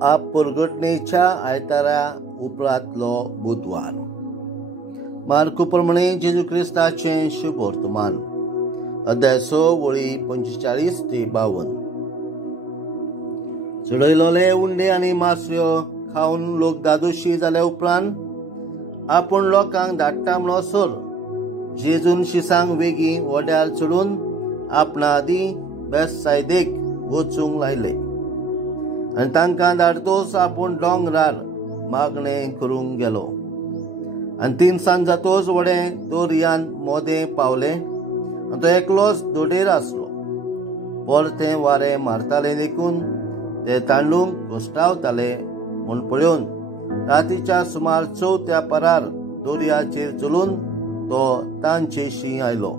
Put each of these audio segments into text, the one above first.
परगटणेच्या आयतारा उपरांतलो बुधवार. मार्क प्रमाणे जेजू क्रिस्ताचें शुभ वर्तमान, अध्याय 6 वळी 45 ते 52. चडयलोले उंडे आनी मासऱ्यो खावन लोक दादोशी जाल्या उपरांत आपूण लोकांक धाडटा म्हणो सोर जेजून शिसांक वेगी वड्यार चडून आपणा आदी बेतसायदेक वचूंक लायले आनी तांकां धाडतोच आपूण दोंगरार मागणें करूंक गेलो. आनी 3 सांज जातोच व्हडें दर्यांत मोदें पावलें आनी तो एकलोच दोडेर आसलो. परतें वारें मारतालें देखून ते तांडूंक घोस्टावताले म्हूण पळोवन रातीच्या सुमार 4 परार दर्याचेर चलून तो तांचेशी आयलो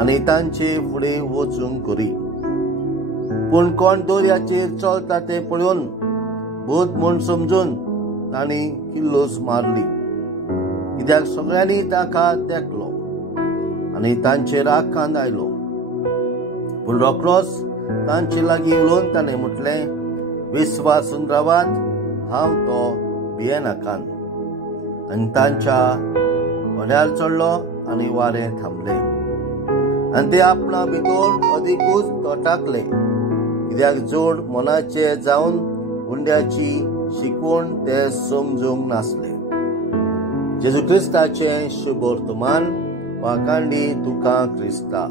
आनी तांचे फुडें वचूंक करी. पूण कोण दर्याचेर चलता तें पळोवन भूत म्हूण समजून तांणी किल्लोस मारली, कित्याक सगळ्यांनी ताका तेंकलो आनी तांचेर आकांत आयलो. पूण रोखडोच तांचे लागीं उलोवन ताणें म्हटलें, विस्वासून रावात, हांव तो भियेनाकात. आनी तांच्या वड्यार चडलो आनी वारें थांबलें आनी ते आपणा भितर अदिकूच तोटाकले, कित्याक जोड मनाचे जावन हुंड्याची शिकवण ते समजूंक नासले. जेजू क्रिस्ताचें शुभ वर्तमान. वाखाणली तुका क्रिस्ता.